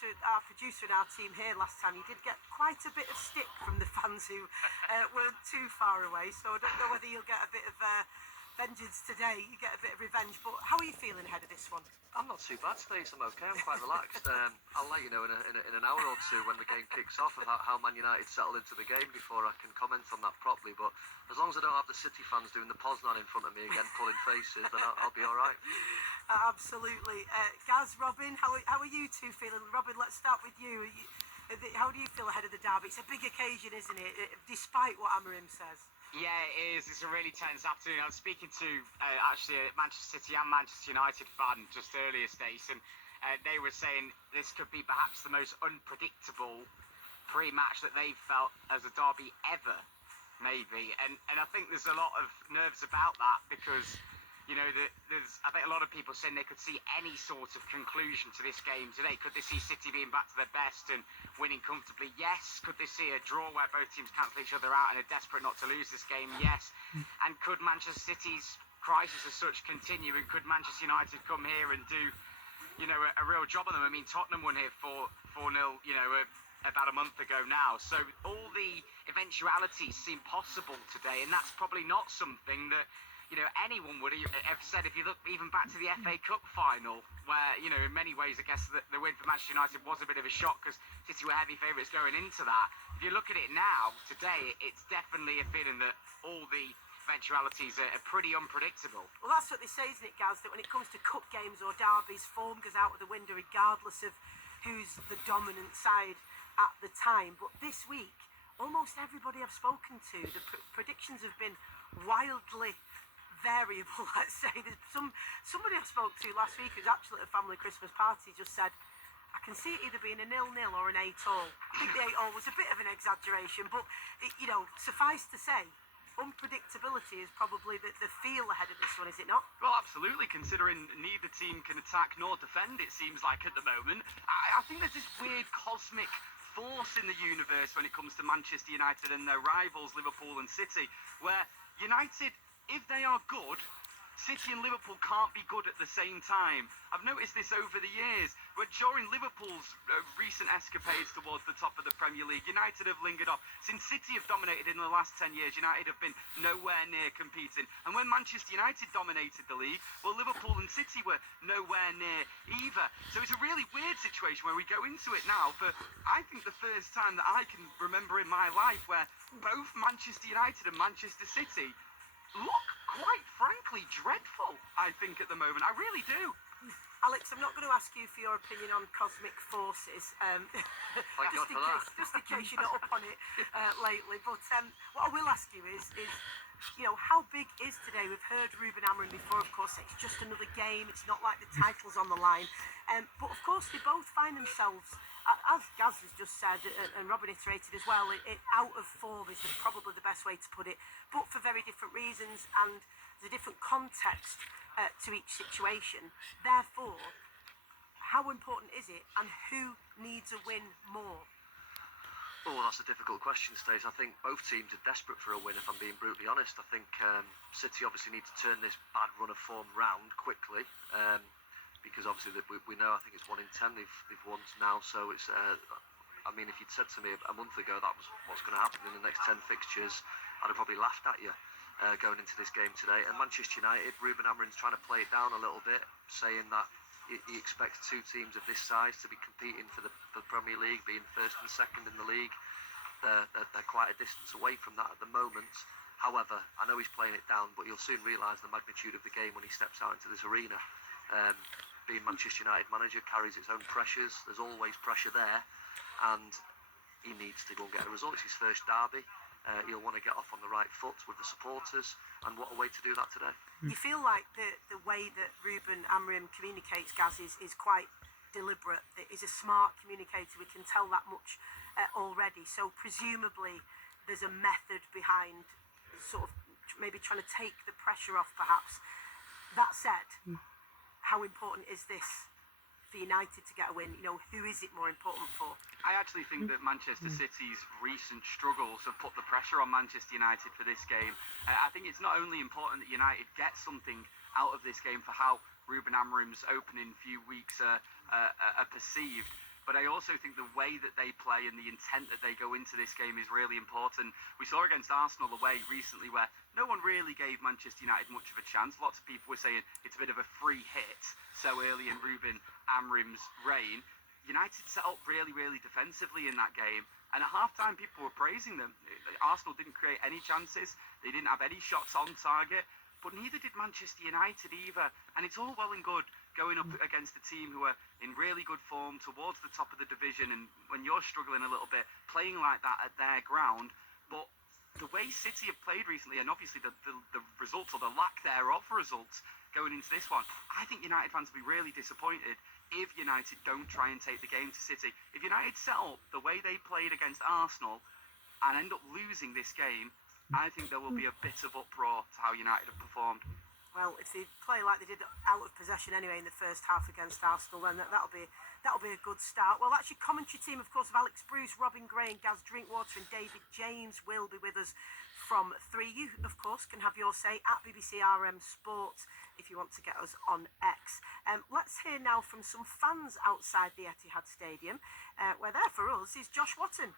to our producer and our team here last time, you did get quite a bit of stick from the fans who weren't too far away. So I don't know whether you'll get a bit of vengeance today, you get a bit of revenge. But how are you feeling ahead of this one? I'm not too bad, Stace. I'm okay. I'm quite relaxed. I'll let you know in an hour or two when the game kicks off of how Man United settled into the game before I can comment on that properly. But as long as I don't have the City fans doing the Poznan in front of me again, pulling faces, then I'll be all right. Absolutely. Gaz, Robin, how are you two feeling? Robin, let's start with you. How do you feel ahead of the derby? It's a big occasion, isn't it? Despite what Amorim says. Yeah, it is. It's a really tense afternoon. I was speaking to actually a Manchester City and Manchester United fan just earlier, Stace, and they were saying this could be perhaps the most unpredictable pre-match that they've felt as a derby ever, maybe. And I think there's a lot of nerves about that because, you know, I think a lot of people saying they could see any sort of conclusion to this game today. Could they see City being back to their best and winning comfortably? Yes. Could they see a draw where both teams cancel each other out and are desperate not to lose this game? Yes. And could Manchester City's crisis as such continue? And could Manchester United come here and do, you know, a real job on them? I mean, Tottenham won here 4-0, you know, about a month ago now. So all the eventualities seem possible today, and that's probably not something that, you know, anyone would have said if you look even back to the FA Cup final, where, you know, in many ways, I guess the win for Manchester United was a bit of a shock because City were heavy favourites going into that. If you look at it now, today, it's definitely a feeling that all the eventualities are pretty unpredictable. Well, that's what they say, isn't it, Gaz, that when it comes to cup games or derbies, form goes out of the window regardless of who's the dominant side at the time. But this week, almost everybody I've spoken to, the predictions have been wildly variable, let's say. There's somebody I spoke to last week who's actually at a family Christmas party just said, I can see it either being a 0-0 or an 8-all. I think the 8-all was a bit of an exaggeration, but, you know, suffice to say, unpredictability is probably the feel ahead of this one, is it not? Well, absolutely, considering neither team can attack nor defend, it seems like, at the moment. I think there's this weird cosmic force in the universe when it comes to Manchester United and their rivals, Liverpool and City, where United, if they are good, City and Liverpool can't be good at the same time. I've noticed this over the years, but during Liverpool's recent escapades towards the top of the Premier League, United have lingered off. Since City have dominated in the last 10 years, United have been nowhere near competing. And when Manchester United dominated the league, well, Liverpool and City were nowhere near either. So it's a really weird situation where we go into it now for, I think, the first time that I can remember in my life where both Manchester United and Manchester City look, quite frankly, dreadful, I think, at the moment. I really do. Alex, I'm not going to ask you for your opinion on cosmic forces, just in case you're not up on it lately. But what I will ask you is, you know, how big is today? We've heard Ruben Amorim before, of course, it's just another game. It's not like the title's on the line. But, of course, they both find themselves, as Gaz has just said, and Robin iterated as well, out of form is probably the best way to put it, but for very different reasons, and there's a different context to each situation. Therefore, how important is it, and who needs a win more? Oh, that's a difficult question, Stace. I think both teams are desperate for a win, if I'm being brutally honest. I think City obviously need to turn this bad run of form round quickly, because obviously we know, I think it's 1 in 10 they've won now, so it's, I mean, if you'd said to me a month ago that was what's going to happen in the next 10 fixtures, I'd have probably laughed at you going into this game today. And Manchester United, Ruben Amorim's trying to play it down a little bit, saying that he expects two teams of this size to be competing for the Premier League, being first and second in the league. They're quite a distance away from that at the moment. However, I know he's playing it down, but you'll soon realise the magnitude of the game when he steps out into this arena. Being Manchester United manager carries its own pressures. There's always pressure there, and he needs to go and get a result. It's his first derby. He'll want to get off on the right foot with the supporters, and what a way to do that today. You feel like the way that Ruben Amorim communicates, Gaz, is quite deliberate. He's a smart communicator. We can tell that much already. So presumably there's a method behind sort of maybe trying to take the pressure off, perhaps. That said, how important is this for United to get a win? You know, who is it more important for? I actually think that Manchester City's recent struggles have put the pressure on Manchester United for this game. I think it's not only important that United get something out of this game for how Ruben Amorim's opening few weeks are perceived, but I also think the way that they play and the intent that they go into this game is really important. We saw against Arsenal away recently where no one really gave Manchester United much of a chance. Lots of people were saying it's a bit of a free hit so early in Ruben Amorim's reign. United set up really, really defensively in that game, and at half-time people were praising them. Arsenal didn't create any chances, they didn't have any shots on target, but neither did Manchester United either. And it's all well and good going up against a team who are in really good form towards the top of the division, and when you're struggling a little bit, playing like that at their ground. But the way City have played recently, and obviously the results or the lack thereof results going into this one, I think United fans will be really disappointed if United don't try and take the game to City. If United set up the way they played against Arsenal and end up losing this game, I think there will be a bit of uproar to how United have performed. Well, if they play like they did out of possession anyway in the first half against Arsenal, then that'll be a good start. Well, that's your commentary team, of course, of Alex Bruce, Robin Gray and Gaz Drinkwater, and David James will be with us from 3. You, of course, can have your say at BBC RM Sport if you want to get us on X. Let's hear now from some fans outside the Etihad Stadium, where there for us is Josh Watton.